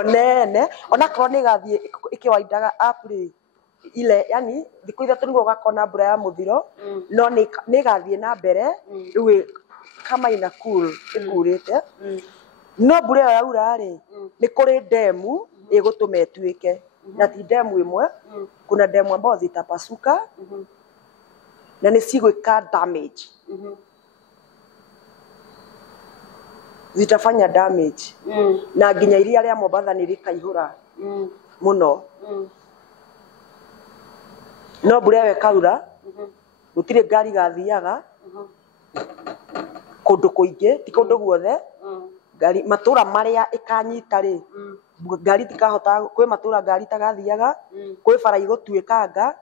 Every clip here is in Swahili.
nene ona korwo nä gathie ikiwaindaga apri ile yani thikå ithatå niguo gakona mbura ya muthiro no nä gathie na mbere rĩu kama ina cool ikurite no mbura ĩyo yaura rĩ nĩ kũrĩ demu ĩgũtũma ĩtuĩke na ti demu ĩmwe kuna demu ambao zitapasuka na nĩ cigwĩka damage zitafanya damage na nginya iria rĩa Mombasa nĩ rĩkaihũra muno no mbura ĩyo ĩkaura gũtirĩ ngari gathiaga kũndũ kũingĩ ti kũndũ guothe ngari matũra marĩa ĩkanyita rĩ ngari tikahota kwĩ matũra ngari tagathiaga kwĩ bara igũtuĩkanga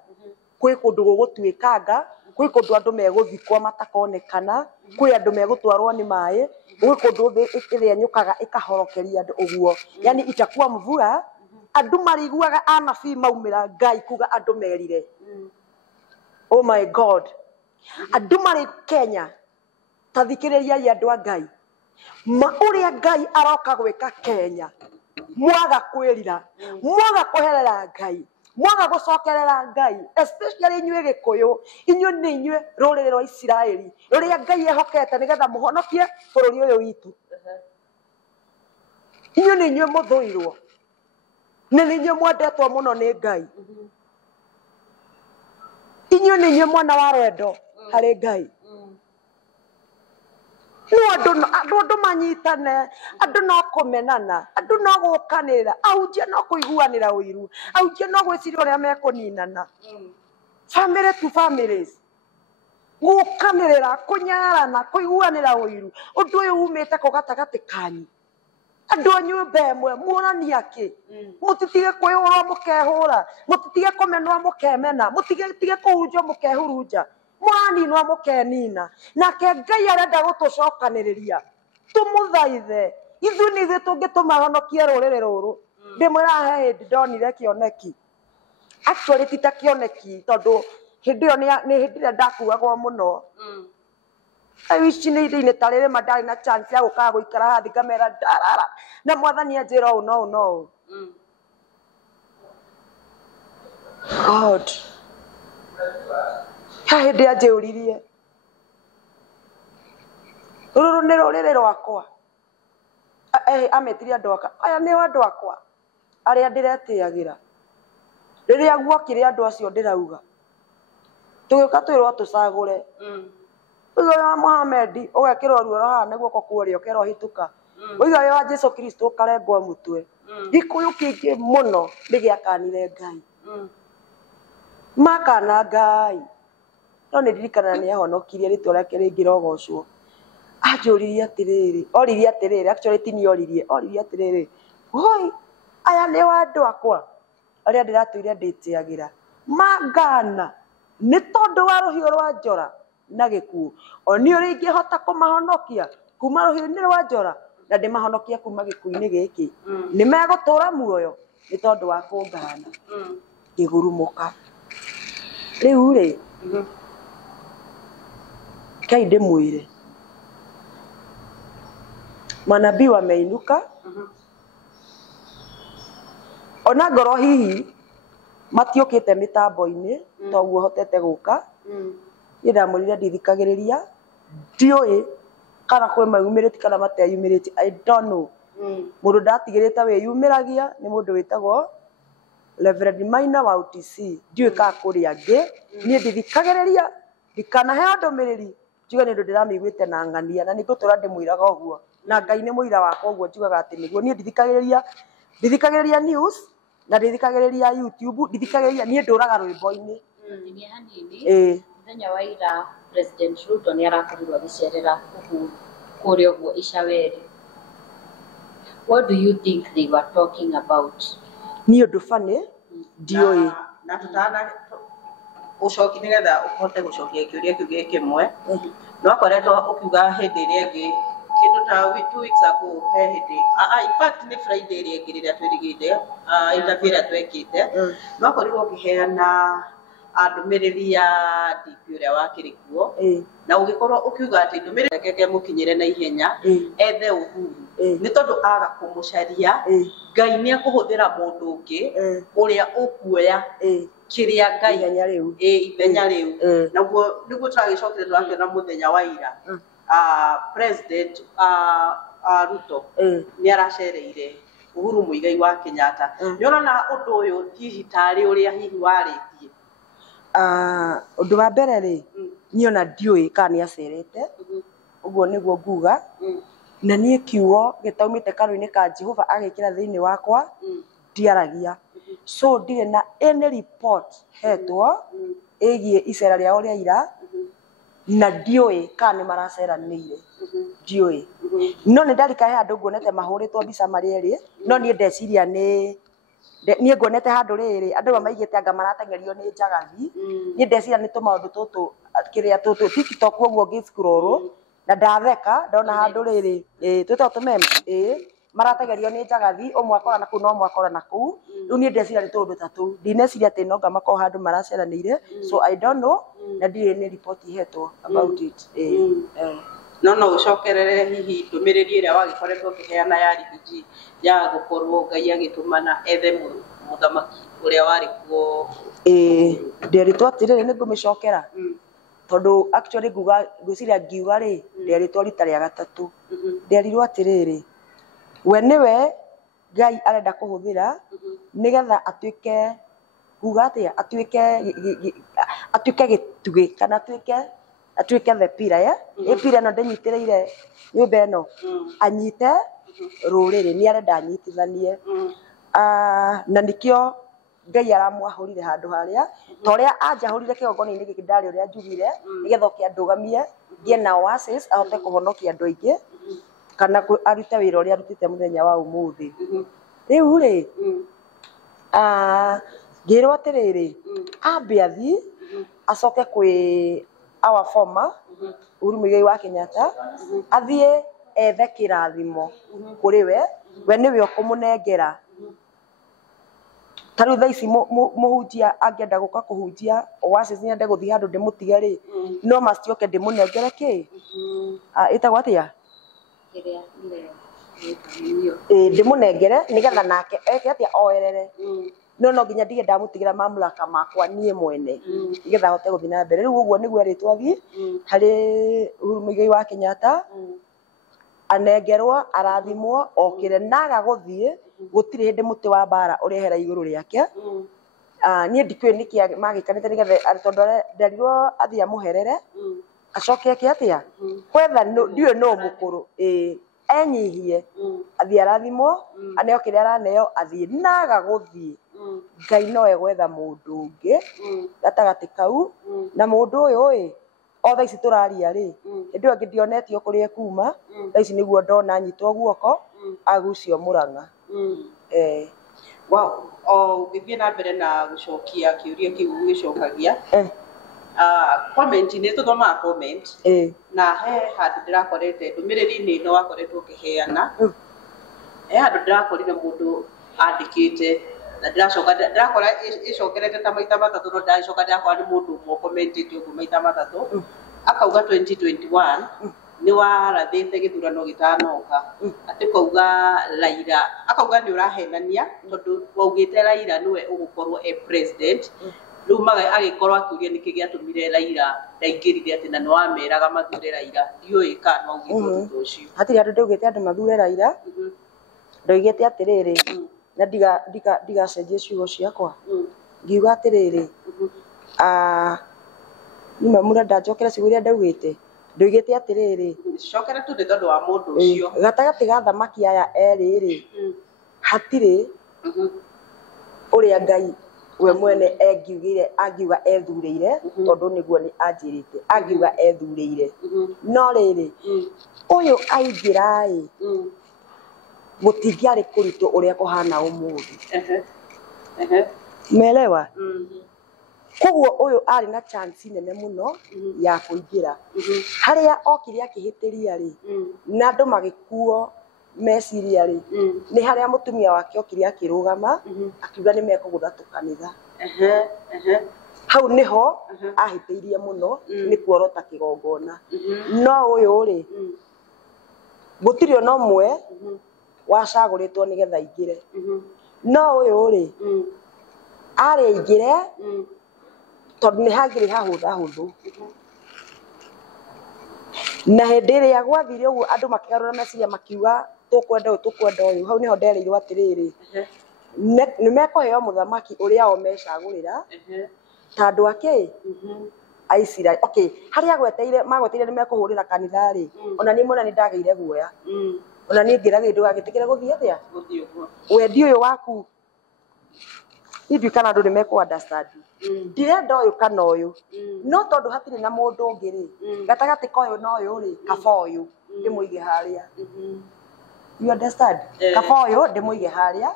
kwĩ kũndũ gũgũtuĩkanga kwĩ kũndũ andũ megũthikwo matakonekana kwĩ andũ megũtwarwo nĩ maĩ gwĩ kũndũ ĩrĩa nyũkaga ĩkahorokeria andũ ũguo yani itakuwa mvua andũ mariguaga anabii maumĩra Ngai kuga andũ merire oh my God andũ marĩ Kenya tathikĩrĩriai andũ a Ngai ũrĩa Ngai aroka gwĩka Kenya mwaga kwĩrira mwaga kũherera Ngai mwaga gũcokerera Ngai especially inyuĩ Gĩkũyũ inyuĩ nĩ inyuĩ rũrĩrĩ rwa Isiraeli rũrĩa Ngai ehokete nĩgetha mũhonokie bũrũri ũyũ witũ inyuĩ nĩ inyuĩ mũthũirwo nĩ inyuĩ mwendetwo mũno nĩ Ngai inyuĩ nĩ inyuĩ mwana wa rwendo harĩ Ngai andũ manyitane andũ no kũmenana andũ no gũkanĩrĩra ahunjia no kũiguanĩra ũiru ahunjia no gwĩciria ũrĩa mekũninana family to families gũkanĩrĩra kũnyarana kũiguanĩra ũiru ũndũ ũyũ umĩte kũ gatagatĩ kanyu andũ a nyũmba ĩmwe muonania kĩ mũtitige kwĩhũrwo mũkehũra mũtitige kũmenwo mũkemena mũtitige kũhunjwo mũkehurunja mwaninwo mũkenina nake Ngai arenda gũtũcokanĩrĩria tũmũthaithe ithuĩ nĩ ithuĩ tũngĩtũmahonokia rũrĩrĩ rũrũ ndĩmwĩra he hĩndĩ ndonire kĩoneki actually ti ta kĩoneki tondũ hĩndĩ ĩyo nĩ hĩndĩ ĩrĩa ndakuagwo mũno ici nĩ ihinda-inĩ ta rĩrĩ ma ndarĩ na chance ya gũkaga gũikara hathi ngamera ndarara na Mwathani anjĩra ũũ no ũũ God ha hĩndĩ anjĩũririe rũrũ nĩ rũrĩrĩ rwakwa ametire andũ aka aya nĩo andũ akwa arĩa ndĩretĩagĩra rĩrĩa guokire andũ acio ndĩrauga tũgĩũka twĩrwo tũcagũre ũyũ wa Mohamed ũgekĩrwo ruoro haha nĩguo guoko kuorĩa ũkerwo hĩtũka ũyũ wa Jesu Kristo ũkarengwo mũtwe Gĩkũyũ kĩingĩ mũno nĩgĩakanire Ngai makana Ngai no nĩ ndirikana nĩ ahonokirie rĩtwa rĩake rĩngĩrogocwo anjũririe atĩrĩrĩ oririe atĩrĩrĩ actually tini oririe atĩrĩrĩ hoi aya nĩ andũ akwa arĩa ndĩratũire ndĩtĩagĩra mangana nĩ tondũ wa rũhiũ rwa njora na gĩkuũ oni ũrĩa ingĩhota kũmahonokia kuma rũhiũ-inĩ rwa njora na ndĩmahonokia kuma gĩkuũ-inĩ gĩkĩ nĩ megũtũra muoyo nĩ tondũ wa kũngana ngĩgurumũka rĩu rĩ Kai ndĩmwĩre manabii wameinuka ona ngoro hihi matiũkĩte mĩtambo-inĩ toguo hotete gũka niĩ ndamwĩrire ndithikagĩrĩria ndiũĩ kana kwĩ mayumĩrĩti kana mateyumĩrĩti I don't know mũndũ ndatigĩrĩte wĩyumĩragia nĩ mũndũ wĩtagwo Reverend Maina wa UTC ndiũĩ kana kũrĩ angĩ niĩ ndithikagĩrĩria ndikanaheo ndũmĩrĩri njuge nĩ ũndũ ndĩramĩiguĩte na ng'ania na nĩngũtũra ndĩmwĩraga ũguo na Ngai nĩ mũira wakwa ũguo njugaga atĩ nĩguo niĩ ndithikagĩrĩria news na ndithikagĩrĩria YouTube ndithikagĩrĩria niĩ ndũraga rwĩmbo-inĩ mũthenya wa ira President Ruto nĩ arakorirwo agĩcerera kũrĩa ũguo Icaweri. What do you think they were talking about? Niĩ ũndũ bane ndiũĩ na tutana ucoki nigetha uhote gucokia kiuria kiu gikimwe no akoretwo ukiuga hindi ĩrĩa ĩngĩ kindu ta 2 weeks ago he hindi in fact ni Friday ĩrĩa ĩngĩ rĩrĩa twĩrigĩte interview ĩrĩa twekĩte no akorirwo ũkĩheana ndumiriri ya DP uria wakiri kuo na ugikorwo ukiuga ati ndumiriri keke mukinyire na ihenya ethe Uhuru ni tondu aga kumucaria Ngai ni akuhuthira mundu ungi uria ukuoya kiria Ngai ithenya riu naguo niguo turagicokerera twakiona muthenya wa ira President Ruto ni aracereire Uhuru Muigai wa Kenyatta ni urona undu uyu hihi tari uria hihi waritie undu wa mbere ri ni ona ndiui kana ni acerete uguo niguo nguga na nie kiugo gitaumite kanuni ka Jehova agikira thiini wakwa ndiaragia so ndire na any report hetwo egie icera riao ria ira na ndiui kana ni maraceranire ndiui no ni ndarika he andu nguonete mahuritwo mbica mari eri no nie ndeciria nie nguonete handu riri andu maigite anga maratengerio ni njagathi nie ndeciria ni tumaundu tutu kiria tutu TikTok uguo ngiscroll na ndatheka ndona handu riri twita tumeme maratengerio ni njagathi umwe akora na kuu no umwe akora na kuu riu nie ndeciria ni tundu tatu ndineciria ati no nga mako handu maraceranire so I don't know na ndire ni report hetwo about it no ucokerere hihi ndumiriri iria wagikoretwo kiheana ya RBG ya gukorwo Ngai agitumana ethe muthamaki uria wari kuo nderitwo atiriri ni ngumicokera tondu actually nguciria ngiuga ri nderitwo rita ria gatatu nderirwo atiriri we niwe Ngai arenda kuhuthira nigetha atuike kuga atia atuike gitugi kana atuike the pillar pillar no ndenyitireire nyumba eno anyite ruriri ni arenda anyitithanie na nikio Ngai aramwahurire handu haria toria anjahurire kigongona-ini giki ndari uria njugire nigetha ukiandugamie ngie na oasis ahote kuhonokia andu aingi kana arute wira uria arutite muthenya wa umuthi riu ri ngirwo atiriri ambe athii acoke kwi our former Uhuru Muigai wa Kenyatta athie ethe kirathimo kuri we niwe ukumunengera taru thaa ici muhunjia angienda guka kuhunjia oasis ni ende guthii handu ndimutige ri no mastioke ndimunengere ki itagwo atia ndimunengere nigetha nake eke atia oerere no nginya ndige ndamutigira mamlaka makwa nie mwene nigetha ahote guthii na mbere riu uguo niguo eritwo athii hari Uhuru Muigai wa Kenyatta anengerwo arathimwo okire naga guthii gutire hindi muti wa bara urehera iguru riake nie ndikwe niki magikanite nigetha tondu nderirwo athii amuherere acoke eke atia kwetha ndiwe no mukuru enyihie athii arathimwo aneo kiria araneo athii naga guthii Ngai no egwetha mundu ungi gatagati kau na mundu uyu o thaa ici turaria ri ndio ngidionetio kuria kuma thaa ici niguo ndona nyitwo guoko agucio Murang'a wow ngithie na mbere na gucokia kiuria kiu gicokagia comment ni tuthoma comment na he handu ndirakorete ndumiriri-ini ino wakoretwo ukiheana he handu ndirakorire mundu andikite na ndirakora icokerete ta maita matatu no ndiracoka ndirakora ni mundu umwe commented uguo maita matatu akauga 2021 ni warathite githurano gitanoka ati kauga Raila akauga ni urahenania tondu waugite Raila niwe ugukorwo president riu maga agikorwo akiuria niki giatumire Raila ndaingirire ati na no wameraga mathure Raila ndiui kana waugite undu ucio hatiri andu ndaugite andu mathure Raila ndoigite atiriri na diga cenjie ciugo ciakwa ngiuga atiriri nima murenda njokere ciugo iria ndaugite ndoigite atiriri cokera tu tondu wa mundu ucio gatagati ga thamaki aya eriri hatiri uria Ngai we mwene angiuga ethurire tondu niguo ni anjirite angiuga ethurire no riri uyu aingira gutingiari kurito uria kuhana umuthi melewa koguo uyu ari na chance nene muno ya kuingira haria okire akihitiria ri na andu magikuo meciria ri ni haria mutumia wake okire akirugama akiuga ni mekugutha tukanitha hau niho ahiteirie muno ni kuorota kigongona no uyu ri gutiri ona umwe wacaguritwo nigetha ingire no uyu ri ari ingire tondu ni hangiri hahuthu na hindi iria gwathire uguo andu makigarura meciria makiuga tukwenda uyu hau niho ndereirwo atiriri ni mekuheo muthamaki uria o mecagurira tandu ake Aisiraeli okay haria magweteire ni mekuhurira kanitha ri ona ni mona ni ndageire guoya ona ni ngiragire ndugagitikire guthie atia wendi uyu waku ibi kana ndu ni meku understand ndirenda uyu kana uyu no tondu hatiri na mundu ungi ri gatagati ka uyu na uyu ri kaba uyu ndimuige haria you understand kaba uyu ndimuige haria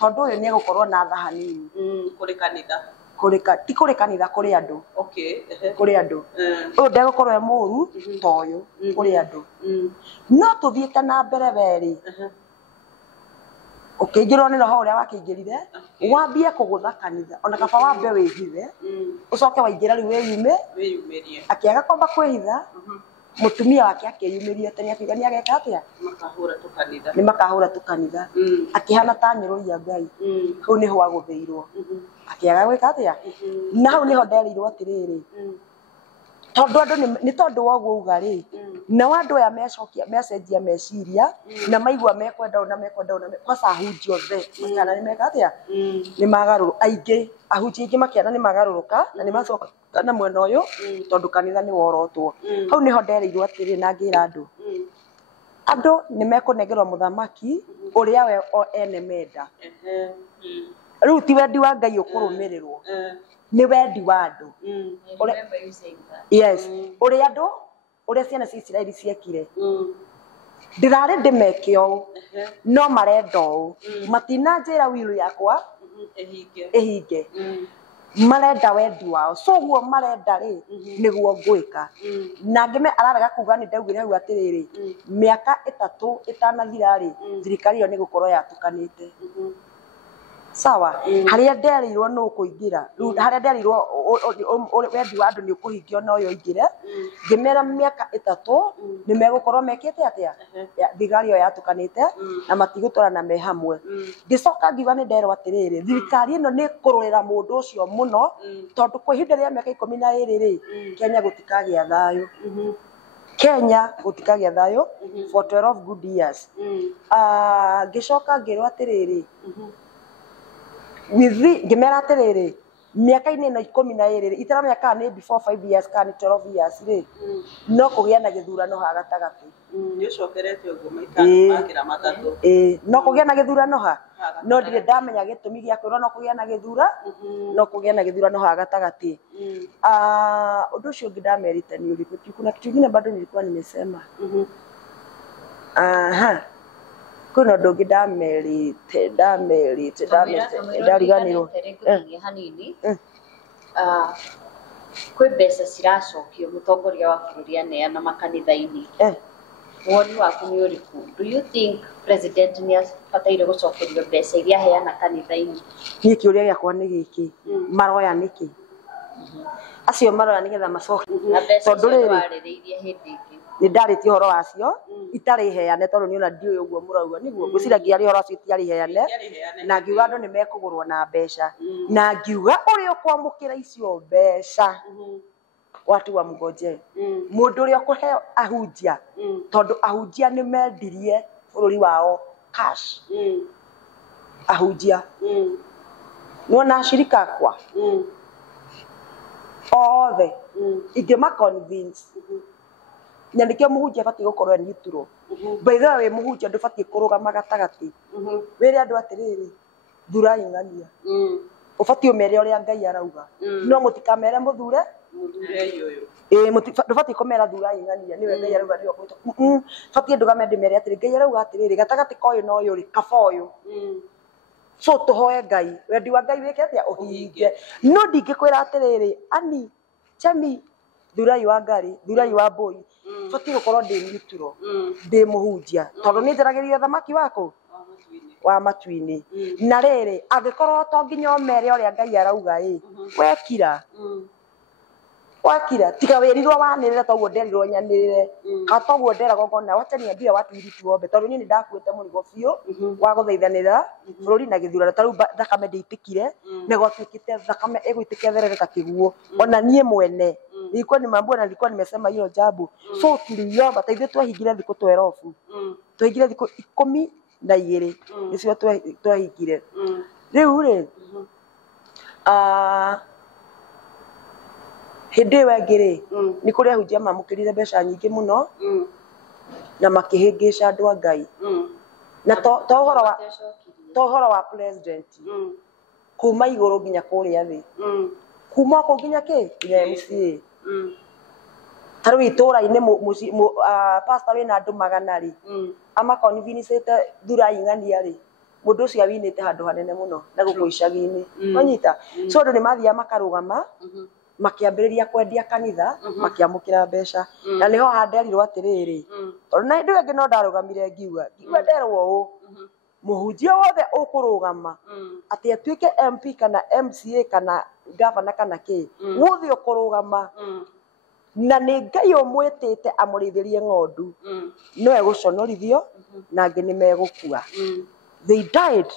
tondu uyu ni gukorwo na tha hanini kuri kanitha ti kuri kanitha kuri andu okay kuri andu uyu ndegukorwo e muru to uyu kuri andu no tuthiite na mbere beri ukingirwo ni roho uria wakingirire wambie kugutha kanitha ona kaba wambe wihithe ucoke waingira riu wiyumirie akiaga kwamba kwihitha mutumia wake akiyumirie tani akiuga ni ageka atia ni makahura tu kanitha akihana ta nyiruria Ngai hau niho aguthiirwo akiaga gwika atia na hau niho nderirwo atiriri tondu andu ni tondu woguo uga ri na wandu aya mecenjia meciria na maigua mekwenda kwasa ahunjia othe makana ni meka atia ni magaruru aingi ahunjia aingi makiana ni magaruruka na ni macoka na mwena uyu tondu kanitha ni worotwo hau niho nderirwo atiri na ngira andu ni mekunengerwa muthamaki uria we ene menda riu ti wendi wa Ngai ukurumirirwo ni wendi wa andu yes uri andu uri ciana cia Israeli ciekire ndirari ndimeke o no marenda o matina njira wiru yakwa ehinge marenda wendi wao so guo marenda ri niguo ngwika na ngime araraga kuga ni ndaugire hau atiriri miaka 3 itanathira ri thirikari yo ni gukorwo yatukanite sawa haria nderirwo no kuingira haria nderirwo wendi wa andu ni ukuhingio no yo ingire ngimera miaka 3 ni megukorwo mekite atia thigari yo yatukanite na matigutora na me hamwe ngicoka ngiuga ni nderwo atiriri thirikari ino ni kururira mundu ucio muno tondu kwa ihinda ria miaka 12 ri Kenya gutikagia thayo Kenya gutikagia thayo for 12 good years ngicoka ngirwo atiriri ngimera atiriri miaka-ini ino 12 itaramenya kana ni before 5 years kana 12 years ri no kugia na githurano ha gatagati ni ucokerete uguo maikira matatu no kugia na githurano ha no ndire ndamenya gitumi gia kwirwo no kugia na githurano ha gatagati undu ucio ngidamerite ni uriku kuna kitu kingine bado nilikuwa nimesema kuna ndogi ndamerite ndariganirwo hanini kwi mbeca ciracokio mutongoria wa bururi aneana makanitha-ini woni waku ni uriku do you think president ni abataire gucokerio mbeca iria heana kanitha-ini ni kiuria giakwa ni giki maroya niki acio maroya nigetha macoke tondu riri waririirie hindi ingi ni ndarĩtie horo wacio itarĩ heane tondu ni ona ndiũĩ ũguo mũrauga niguo ngwĩciragia arĩ horo wacio itiarĩ heane na ngiuga andũ nĩ mekũgũrwo na mbeca na ngiuga ũrĩa ũkwamũkĩra icio mbeca watu wa mgonje mũndũ ũrĩa ũkũheo ahunjia tondu ahunjia nĩ mendirie bũrũri wao cash ahunjia nĩwona ashirika akwa othe ingĩma convince na nikio muhunjia batie gukorwo ni ituro by the way muhunjia ndubati kurugama gatagati wiri andu atiriri thurai ngania ubati umere uria Ngai arauga no mutikamere muthure yuyu ndubati kumera thurai ngania niwe Ngai arauga ndio kwito bati ndugame ndimere atiri Ngai arauga atiriri gatagati ka uyu no uyu ri kaba uyu so tuhoe Ngai wendi wa Ngai wike atia uhinge no ndingikwira atiriri ani chami thurai wa ngari thurai wa boy fati gukorwo ndi mituro ndi muhunjia tondu ni njaragiria thamaki wako wa matuini na rere angikorwo to nginya omere uria Ngai arauga wekira wakira tiga wirirwo wanirire toguo nderirwo nyanirire ka toguo nderagwo ngona wacha niambia watu ili tuombe tondu ni ndakuite munigo biu wa guthaithanira bururi na githurano taru thakame ndiitikire nego twikite thakame egwitikia therere ta kiguo ona nie mwene nilikuwa nimeambiwa na nilikuwa nimesema hiyo jambo so tuliomba taithe twahingire thiku 12 twahingire thiku 12 nicio twahingire riu ri hindi wengire ni kuri ahunjia mamukirire mbeca nyingi muno na makihingisha andu a Ngai na tohoro wa president kuma iguru nginya kuria thi kuma ko nginya ki nginya MCA taru itura-ini pastor wina andu magana ri ama convincete thurai ng'ania ri mundu ucio awinite handu hanene muno na guku icagi-ini wanyita so andu ni mathia makarugama makiambiriria kwendia kanitha makiamukira mbeca na niho handerirwo atiriri tondu na ndu engi no ndarugamire ngiuga nderwo u muhunjia wothe ukurugama ati atuike MP kana MCA kana governor kana ki wothe ukurugama na ni Ngai umwitite amurithirie ng'ondu no eguconorithio na angi ni megukua they died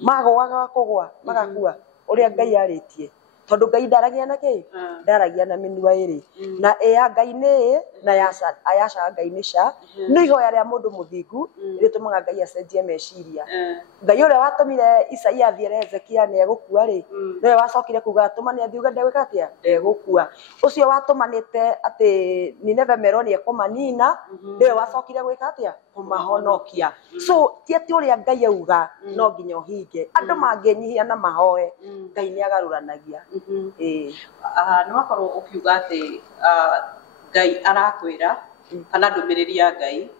magwaga kugwa magakua uria Ngai aritie tondu Ngai ndaragia na ki ndaragia na minua iri na ya Ngai ni na yaca Ngai ni ca no ihoya ria mundu muthingu ritumaga Ngai acenjie meciria Ngai uria watumire Isaia thiere Hezekia ni egukua ri no wacokire kuga atuma ni athiuga ndegwika atia ndegukua ucio watumanite ati Nineve Meroni ekumanina niwe wacokire gwika atia kumahonokia so ti ati uria Ngai auga no nginya uhinge andu manginyihia na mahoe Ngai ni agaruranagia ni wakorwo ukiuga ati Ngai arakwira kana ndumiriri ya Ngai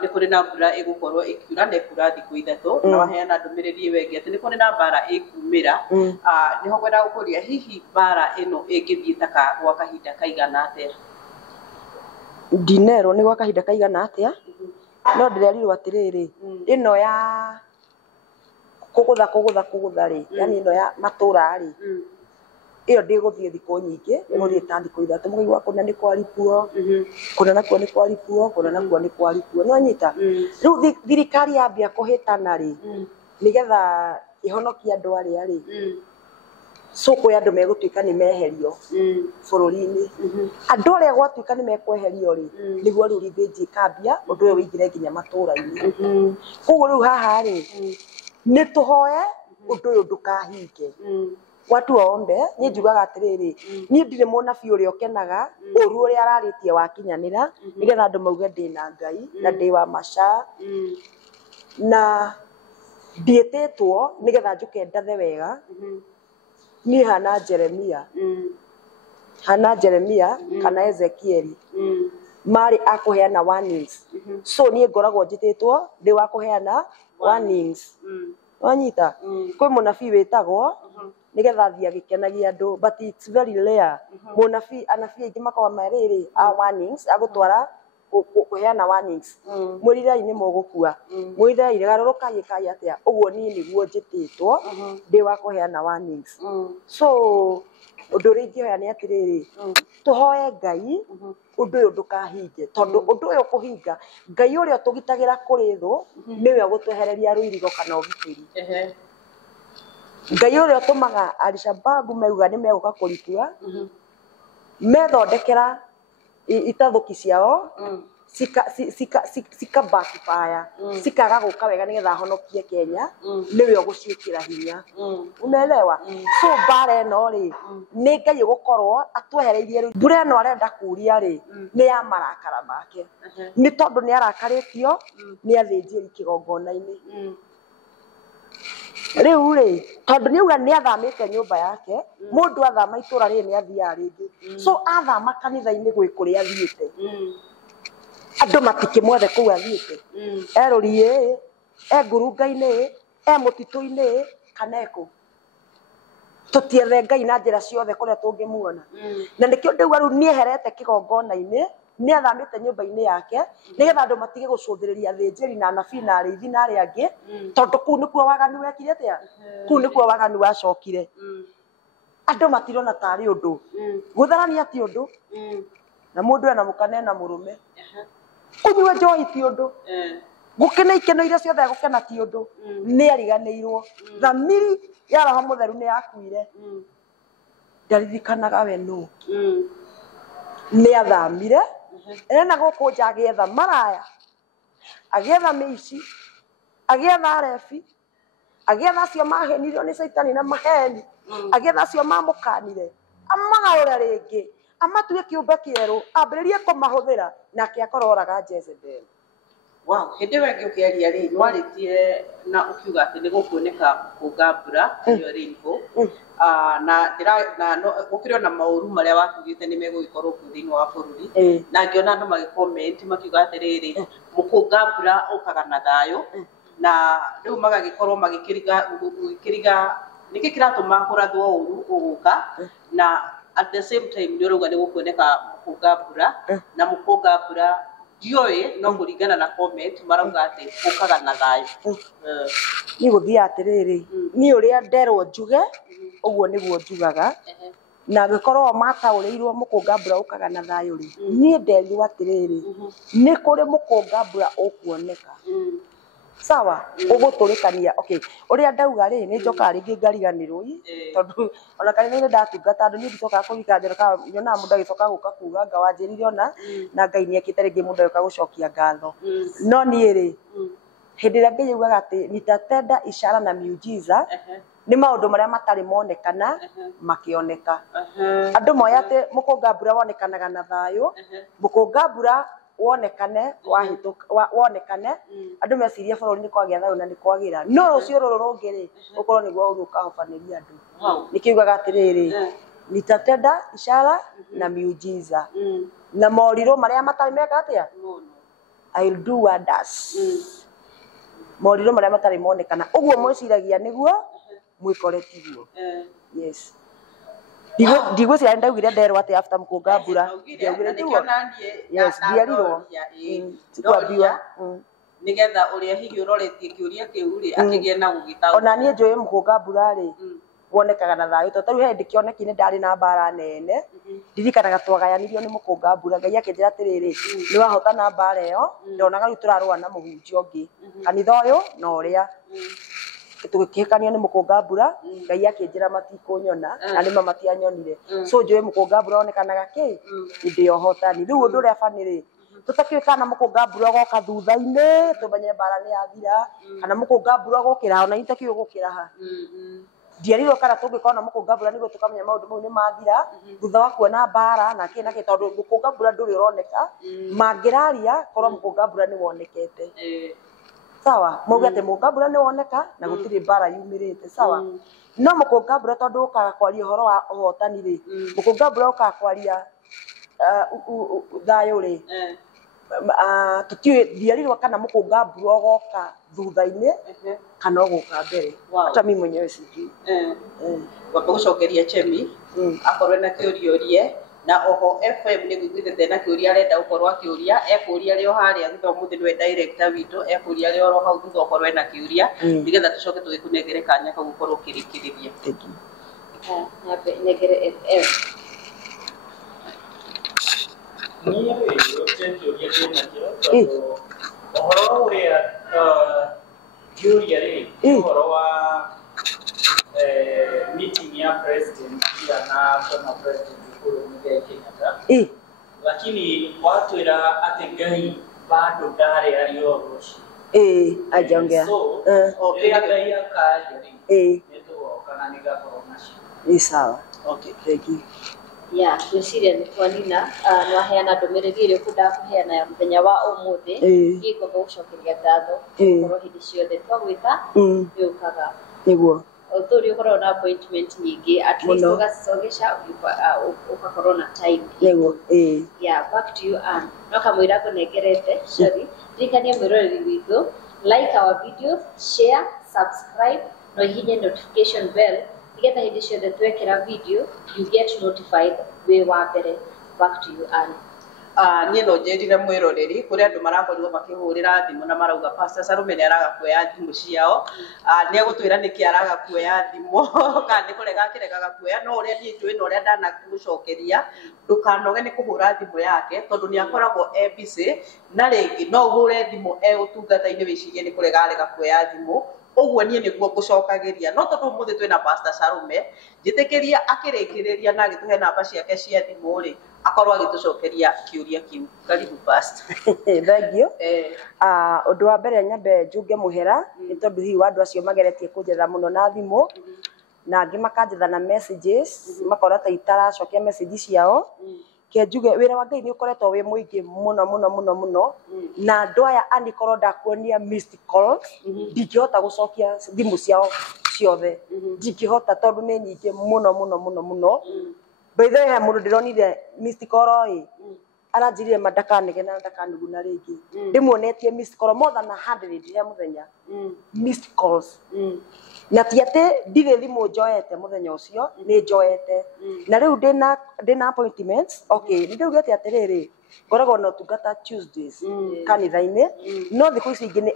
ni kuri na mbura igukorwo ikiura na ikura thiku ithatu na waheana ndumiriri wengi ati ni kuri na mbara ikumira niho gwenda gukuria hihi mbara ino ingithii taka gwa kahinda kaigana atia dinero ni gwa kahinda kaigana atia no ndirerirwo atiriri ino ya kugutha ri yani ino ya matura ri iyo ndiguthie thiku nyingi nguthie ta thiku ithatu mugaigwa kuna ni kwaripuo kuna nakuo ni kwaripuo kuna nakuo ni kwaripuo no nyita riu thirikari yambia kuhitana ri nigetha ihonokia andu aria ri so kwe andu megutuika ni meherio bururi-ini andu aria gwatuika ni mekweherio ri niguo riu rithinji kambia undu uyu wingire nginya matura-ini koguo riu haha ri ni tuhoe undu uyu ndukahinge watu waombe ni njugaga atiriri ni ndire munabii uria ukenaga uru uria araritie wakinyanira nigetha andu mauge ndina Ngai na ndi wa maca na ndietitwo nigetha njuke ndathe wega ni hana Jeremia kana Ezekieli mari akuheana warnings so ni ngoragwo njititwo ndi wa kuheana warnings wanyita kwi munabii witagwo nigetha thia gikenagia andu but it's very rare munabii anabii aingi makwa mariri warnings agutwara kuheana warnings mwirira ni mugukua mwirira igarurukai kai atia uguo ni niguo njititwo ndi wa kuheana warnings so undu ringi hoya ni atiriri tuhoe Ngai undu uyu ndukahinge tondu undu uyu kuhinga Ngai uria tugitagira kuri thu niwe gutwehereria ruirigo kana ugitiri Ngai uria tumaga Al-Shabaab meuga ni meguka kuripua methondekera itathuki ciao sika backfire sikaga guka wega nigetha honokie Kenya niwe uguciikira hinya umeelewa so bare no ri ni Ngai gukorwo atwehereirie mbura no arenda kuria ri ni ya marakara make ni tondu ni arakaritio ni athinjiri kigongona-ini riu ri tondu ni uga ni athamite nyumba yake mundu athama itura ri ni athia ringi so athama kanitha-ini gwi kuria athiite andu matikimwethe kuu athiite erorie ngurunga-ini mutitu-ini kana eku tutiethe Ngai na njira ciothe kuria tungimuona na nikio ndauga riu ni eherete kigongona-ini nä athamä te nyå mba-inä yake nä getha andå matige gå cåthä thä njäri na nabii na arä ithi na arä angä tondå kå u nä kuo waganu wekire atä a kå u nä kuo waganu wacokire andå matirona tarä å ndå gå tharania ti å ndå na må ndå ena må kanena må rå me å nyue njohi ti å ndå gå kena ikeno iria ciothe gå kena ti å ndå nä ariganä irwo thamiri ya roho må theru nä yakuire ndaririkanaga we no nä athamire ena gå kå nja agäetha maraya agäetha mä ici agäetha arebi agäetha acio mahenirio nä caitani na maheni agäetha acio mamå kanire amagarå re rä ngä amatue kä å mbe kä erå ambä rä rie kå mahå thä ra nake akororaga Jezebel. Wow, hĩndĩ ĩyo ĩngĩ ũkĩaria rĩ nĩwarĩtie na ũkiuga atĩ nĩ gũkuoneka kũnga mbura nĩyo rainbow na gũkĩrĩ ona maũru marĩa wakiugĩte nĩ megũgĩkorwo kuo thĩinĩ wa bũrũri na ngĩona andũ magĩcomment makiuga atĩrĩrĩ mũkũnga mbura ũkaga na thayũ na rĩu magagĩkorwo magĩkĩriga nĩkĩ kĩratũma kũrathwo ũru ũgũka na at the same time nĩ ũrauga nĩ gũkuoneka mũkũnga mbura na mũkũnga mbura ndiũĩ no kũringana na comment marauga atĩ ũkaga na thayũ nĩ gũthiĩ atĩrĩrĩ niĩ ũrĩa nderwo njuge ũguo nĩguo njugaga na angĩkorwo mataũrĩirwo mũkũnga mbura ũkaga na thayũ rĩ niĩ nderirwo atĩrĩrĩ nĩ kũrĩ mũkũnga mbura ũkuoneka sawa ũgũtũrĩkania okay ũrĩa ndauga rĩ nĩ njokaga rĩngĩ ngariganĩrwo tondũ ona kanitha-inĩ ndatungata andũ niĩ ndicokaga kũrika nyonaga mũndũ agĩcoka gũka kuga anga wanjĩrire ona na Ngai nĩekĩte rĩngĩ mũndũ agĩũka gũcokia ngatho no niĩ rĩ hĩndĩ ĩrĩa Ngai augaga atĩ nitatenda ishara na miujiza nĩ maũndũ marĩa matarĩ monekana makĩoneka andũ moya atĩ mũkũnga mbura wonekanaga na thayũ mũkũnga mbura wonekane wonekane andũ meciria bũrũri nĩ kwagĩa thayũ na nĩ kwagĩra no rũciũ rũrũ rũngĩ rĩ ũkorwo nĩguo ũguo ũkahobanĩria andũ nĩkĩugaga atĩrĩrĩ nitatenda ishara na miujiza na morirũ marĩa matarĩ meka atĩa I'll do wonders morirũ marĩa matarĩ monekana ũguo mwĩciragia nĩguo mwĩkore tiguo yes ndigwĩciria ndaugire nderwo atĩ after mũkũnga mbura ndiaugire tiguo yes ndiarirwo sikwambiwa nigetha ũrĩa hihi ũroretie kĩũria kĩu rĩ akĩgĩe na gũgĩtaũkwo ona niĩ njũĩ mũkũnga mbura rĩ wonekaga na thayũ tondũ rĩu hĩndĩ kĩoneki-inĩ ndarĩ na mbara nene ndirikanaga twagayanirio nĩ mũkũnga mbura Ngai akĩnjĩra atĩrĩrĩ nĩ wahotana mbara ĩyo ndonaga rĩu tũrarũa na mũhunjia ũngĩ kanitha ũyũ na ũrĩa tũgĩkĩhĩkanio nĩ mũkũnga mbura Ngai akĩnjĩra matikũnyona na nĩma matianyonire so njũĩ mũkũnga mbura wonekanaga kĩ hĩndĩ ya ũhotani rĩu ũndũ ũrĩa bani rĩ tũtakĩũĩ kana mũkũnga mbura goka thutha-inĩ tũmenye mbara nĩ yathira kana mũkũnga mbura gũkĩra ona itakĩũĩ gũkĩra ha ndiarirwo kana tũngĩkorwo na mũkũnga mbura nĩguo tũkamenya maũndũ mau nĩ mathira thutha wa kuona mbara na kĩ na kĩ tondũ mũkũnga mbura ndũrĩ ũroneka mangĩraria korwo mũkũnga mbura nĩ wonekete sawa mauge atĩ mũkũnga mbura nĩ woneka na gũtirĩ mbara yumĩrĩte sawa no mũkũnga mbura tondũ ũkaga kwaria ũhoro wa ũhotani rĩ mũkũnga mbura ũkaga kwaria thayũ rĩ tũtiũĩ ndiarirwo kana mũkũnga mbura ũgoka thutha-inĩ kana ũgũka mbere hata mimi mwenyewe sijui ngomba gũcokeria Chemi akorwo na kĩũria ũrie na oho FM nĩ gwĩkĩte na kĩũria arenda gũkorwo akĩũria ekũria rĩo harĩa thutha mũthĩ nĩwe director witũ ekũria rĩo oro hau thutha ũkorwo ena kĩũria nĩgetha tũcoke tũgĩkũnengere kanya kau gũkorwo ũkĩrĩkĩrĩria negere FM niĩ kĩũria kĩnakĩo tondũ ũhoro ũrĩa kĩũria rĩ ũhoro wa meeting ya president na former president Uhuru Muigai Kenyatta lakini watwĩra atĩ Ngai bado ndarĩ arĩ o rũciũ ajaongea rĩrĩa Ngai akaria rĩ nĩtũgoka na nĩgakorwo nacio sawa okay thank you ya gwĩciria nĩ twanina nĩwaheana ndũmĩrĩri ĩrĩa ũkwendaga kũheana ya mũthenya wa ũmũthĩ ngĩkwamba gũcokeria ngatho gũkorwo hĩndĩ ciothe twagwĩta nĩũkaga nĩguo ũthuri ũkorwo na appointment nyingĩ at least ũgacogesha ũgakorwo na time nĩguo yeah back to you Ann no kamũira ngũnengerete sorry ririkania mwĩroreri witũ like our videos share subscribe no ihinye notification bell nigetha hĩndĩ ciothe twekĩra video you get notified wĩ wa mbere back to you Ann niĩ no njĩrire mwĩroreri kũrĩ andũ marakorirwo makĩhũrĩra thimũ na marauga Pastor Salome nĩ araga kuoya thimũ ciao, nĩ egũtwĩra nĩkĩ araga kuoya thimũ kana nĩ kũrega akĩregaga kuoya, no ũrĩa niĩ njũĩ na ũrĩa ndanagũcokeria ndũkanoge nĩ kũhũra thimũ yake tondũ nĩ akoragwo busy, na rĩngĩ no ũhũre thimũ ũtungata-inĩ wĩcirie nĩ kũrega arega kuoya thimũ. Ũguo niĩ nĩguo ngũcokagĩria, no tondũ ũmũthĩ twĩna Pastor Salome njĩtĩkĩria akĩrĩkĩrĩria na agĩtũhe namba ciake cia thimũ rĩ akorwo agĩtũcokeria kĩũria kĩu. Karibu Pastor. Thank you. Ũndũ wa mbere nyambe njunge mũhera nĩ tondũ hihi andũ acio mageretie kũnjetha mũno na thimũ na angĩ makanjetha na messages makora ta itaracokia message ciao. Ke njuge wĩra wa Ngai nĩ ũkoretwo wĩ mũingĩ mũno na andũ aya angĩkorwo ndakuonia missed calls ndingĩhota gũcokia thimũ ciao ciothe, ndingĩhota tondũ nĩ nyingĩ mũno. By the way, mũndũ ndĩronire missed call ĩ aranjirire mandakanege na ndakanuguna rĩngĩ ndĩmuonetie missed call more than 100 he mũthenya missed calls. Na ti atĩ ndirĩ thimũ njoete mũthenya ũcio, nĩ njoete na rĩu ndĩna appointments. Okay, nĩ ndaugĩte atĩrĩrĩ ngoragwo na ũtungata Tuesdays kanitha-inĩ, no thikũ ici ingĩ nĩ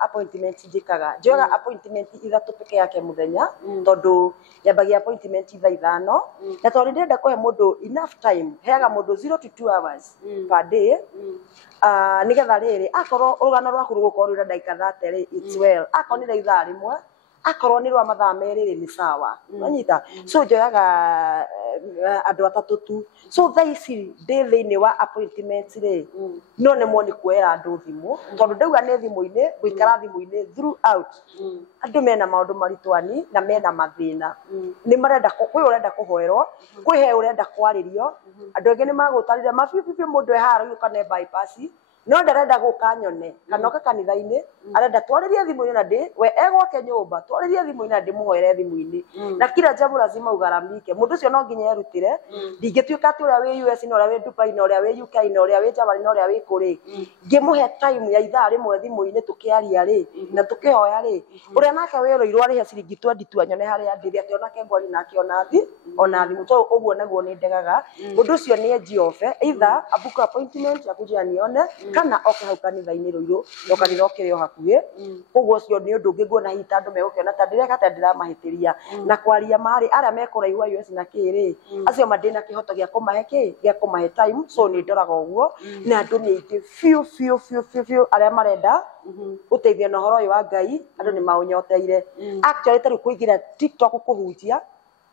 appointments njĩkaga, njoyaga appointment ithatũ peke yake mũthenya tondũ yambagia appointment thaa 5 na tondũ ndĩrenda kũhe mũndũ enough time, heaga mũndũ 0 to 2 hours per day. Nĩgetha rĩrĩ akorwo rũgano rwaku rũgũkorwo rwĩna ndagĩka 30 rĩ it's well, akorwo nĩ ithaa rĩmwe akorwo nĩ rwa mathaa merĩ rĩ nĩ sawa, wanyita. So njoyaga andũ atatũ tu, so thaa ici ndĩ thĩinĩ wa appointments rĩ no nemwo nĩ kuoera andũ thimũ tondũ ndauga nĩ thimũ-inĩ gũikara thimũ-inĩ throughout. Andũ mena maũndũ maritũani na mena mathĩna, nĩ marenda kwĩ ũrenda kũhoerwo, kwĩ he ũrenda kwarĩrio. Andũ angĩ nĩ magũtarĩria mabiũ mũndũ ehara ũyũ ne bypass no ndarenda gũka nyone kana oka kanitha-inĩ arenda twarĩrie thimũ-inĩ na ndĩ we egwake nyũmba twarĩrie thimũ-inĩ na ndĩmũhoere thimũ-inĩ na kila jambo lazima ugaramike. Mũndũ ũcio no nginya erutĩre, ndingĩtuĩka atĩ ũrĩa wĩ US na ũrĩa wĩ Dubai na ũrĩa wĩ UK na ũrĩa wĩ Germany na ũrĩa wĩ kũrĩ ngĩmũhe time ya ithaa rĩmwe thimũ-inĩ tũkĩaria rĩ na tũkĩhoya rĩ ũrĩa nake wĩrũirwo arĩhe ciringi 20 tu anyone harĩa ndĩrĩ atĩ onake ngwari nake ona thimũ to ũguo naguo nĩ ndegaga. Ũndũ ũcio nĩ njiobe either a book appointment ya kuja nione kana oke hau kanitha-inĩ rũirũ no kanitha ũkĩrĩ o hakuhĩ. Ũguo ũcio nĩ ũndũ ũngĩ nguona hihi andũ megũkĩona ta ndĩreka ta ndĩramahĩtĩria na kwaria marĩ arĩa me kũraihu wa US na kĩrĩ acio mandĩ na kĩhoto gĩa kũmahe time. So nĩ ndoraga ũguo na andũ nĩ aingĩ biũ arĩa marenda ũteithio na ũhoro ũyũ wa Ngai, andũ nĩ maũnyoteire. Actually tarĩ kũingĩra TikTok kũhunjia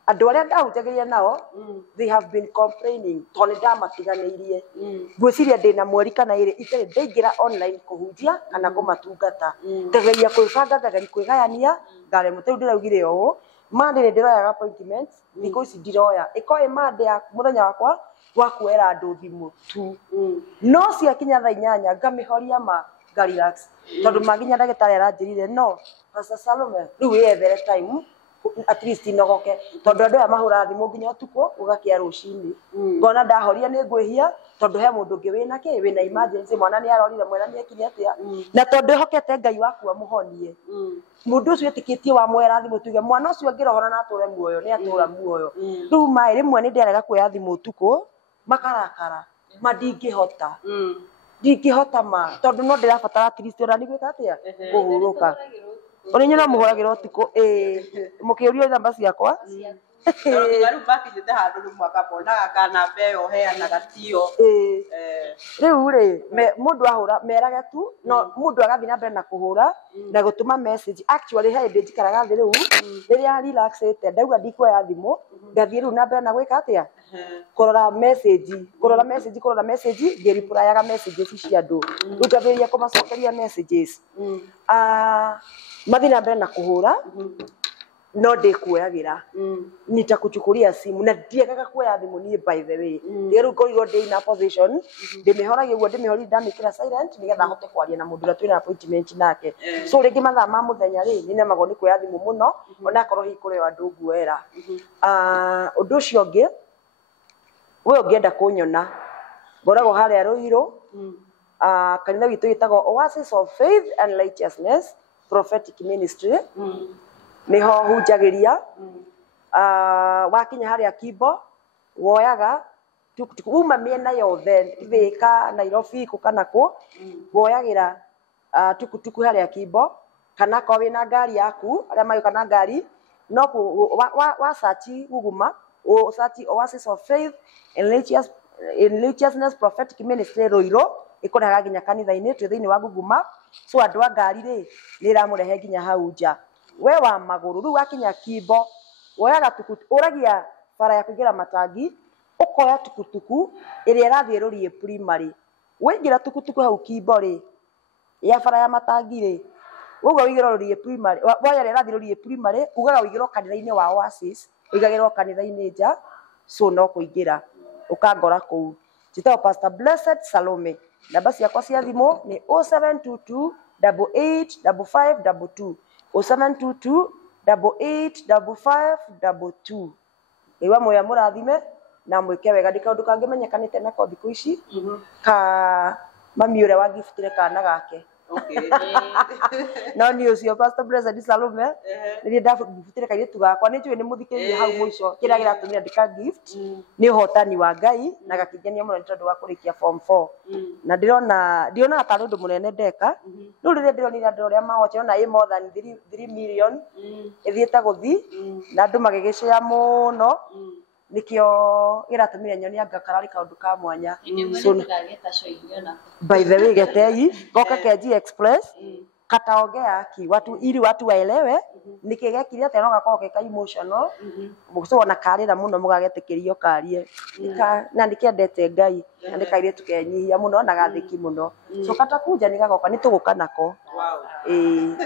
andũ arĩa ndahunjagĩria nao they have been complaining tondũ ndamatiganĩirie. Ngwĩciria ndĩna mweri kana ĩrĩ itarĩ ndaingĩra online kũhunjia kana kũmatungata, ndageria kwĩbanga ndageria kwĩgayania ngaremwo. Rĩu ndĩraugire ũũ Monday nĩ ndĩroyaga appointment, thikũ ici ndiroya, ĩkorwo ĩ Monday ya mũthenya wakwa wa kuoera andũ thimũ tu, no ciakinya thaa 8 ngamĩhoria ma nga relax tondũ maginya ndagĩtarĩ aranjĩrire no Pastor Salome rĩu wĩethere time at least inogoke tondũ andũ aya mahũra thimũ nginya ũtukũ ũgakĩa rũcinĩ. Ngona ndahoria nĩ ngwĩhia tondũ he mũndũ ũngĩ wĩna emergency, mwana nĩ arorire mwena nĩ ekire atĩa na tondũ hokete Ngai waku amũhonie. Mũndũ ũcio etĩkĩtie wa mwera thimũ tuge mwana ũcio angĩrohora na atũre muoyo nĩ atũra muoyo. Rĩu maĩ rĩmwe nĩ ndĩrega kuoya thimũ ũtukũ makarakara ndingĩhota ma tondũ no ndĩrabatara at least ona nĩgwĩka atĩa kũhurũka. Uri nyina muhoragĩra ũtukũ mũkĩũrio namba ciakwa rĩu makinyĩte handũ rĩu makamonaga kana mbeo heanaga tio. Rĩu rĩ mũndũ ahũra merage tu no mũndũ agathiĩ na mbere na kũhũra na gũtũma message. Actually he hĩndĩ njikaraga thĩ rĩu rĩrĩa relaxĩte ndauga ndikuoya thimũ ngathiĩ rĩu na mbere na gwĩka atĩa kũrora message ngĩreply-aga messages cia andũ rĩu ngambĩrĩria kũmacokeria messages. Mathiĩ na mbere na kũhũra no ndĩkuoyagĩra nitakuchukulia simu na ndiagaga kuoya thimũ niĩ by the way. Rĩu ngorirwo ndĩ na position ndĩmĩhoragia ũguo ndĩmĩhoria ndamĩkĩra silent nĩgetha hote kwaria na mũndũ ũrĩa twĩna appointment nake. So rĩngĩ mathaa ma mũthenya rĩ nĩ nemagwo nĩ kuoya thimũ mũno onakorwo hihi kũrĩ andũ nguoera. Ũndũ ũcio ũngĩ we ũngĩenda kũnyona ngoragwo harĩa Rũirũ kanitha witũ wĩtagwo Oasis of Faith and Righteousness Prophetic Ministry. Niho hunjagĩria wakinya harĩa Kimbo woyaga tukutuku uma miena yothe Thika Nairobi kana ku woyagira tukutuku haria Kimbo kana ko wina ngari yaku aria mayo kana ngari no wa search Google o search Oasis of Faith and Righteousness Prophetic Ministry Roiro ikoraga ginya kanitha-ini tu thiini wa Google so andu a ngari ri niramurehe ginya hau nja we wa maguru ru wakinya Kimbo woyaga tukutuku uragia bara ya kugira matangi ukoya tukutuku iria irathie Rurie primary wingira tukutuku hau Kimbo ri ya bara ya matangi ri uga wigira Rurie primary woya irathie Rurie primary ugaga wigira kanitha-ini wa Oasis igagirwo kanitha-ini nja so no kuingira ukangora kuu njitao Pastor Blessed Salome namba ciakwa cia thimu ni 0722 885522 0722 885522 iwa moya murathime na mwike wega ndikandu kangimenyekanite nako thiku ici ka mami ure wa giftire kana gake no ni ucio Pastor Blessed Salome ni ndafutire kairitu gakwa ni njui ni muthikiririe hau mwisho kira giratumira ndika gift ni hotani wa Ngai na gakijania muno tondu wa kurikia form 4 na ndiona ta rundu munene ndeka no rire ndironira andu aria mahote na more than 3 million ithiete guthi na andu magigicea muno nikio iratumire nyonia ngakarari kaundu ka mwanya by the way getei goka KG Express kataongea ki watu waelewe nikigekire ateno gakoke ka emotional mugucona karira muno mugagetikirio karie na ndikiendete Ngai na ndikaire tukenyihia muno na gathiki muno so katakuja nigagoka nituguka nako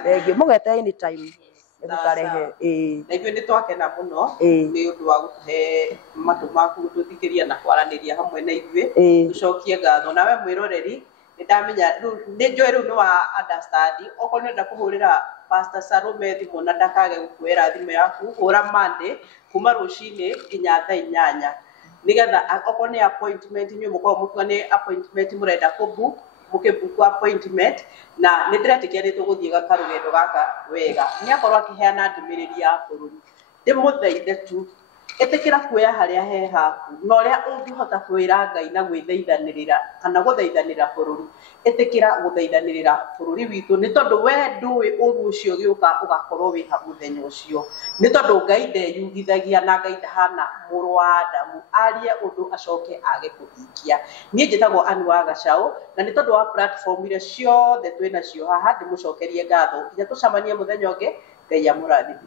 thengi mugete anytime na hivyo ni twakena muno ni undu wa gutuhe matu maku tuthikiria na kwaraniria hamwe na ithuĩ tucokie ngatho nawe mwiroreri ndamenya ni njoi riu ni wa understand oko ni ndakuhurira Pastor Salome thimu na ndakage gukwira thimu yaku hura Monday kuma rucini nginya thaa 8 nigetha oko ni appointment nyu mukwa mutwa ni appointment murenda kubook mukibuku appointment na ndiretikia ni tuguthie gakarugendo gaka wega ni akorwo akiheana ndumiriri ya bururi ndimuthaithe tu etekira kuoya haria he haku no ria ungihota kwira Ngai na gwithaithanirira kana guthaithanira bururi etekira guthaithanirira bururi witu ni tondu we ndui uru ucio giuka ugakorwo wi ha muthenya ucio ni tondu Ngai ndeyugithagia na Ngai ndahana muru wa Adamu arie undu acoke age kuhingia nie njitagwo Ann wa Gacau na ni tondu wa platform ile ciothe twina cio haha ndimucokerie ngatho nginya tucamanie muthenya ungi Ngai amurathime.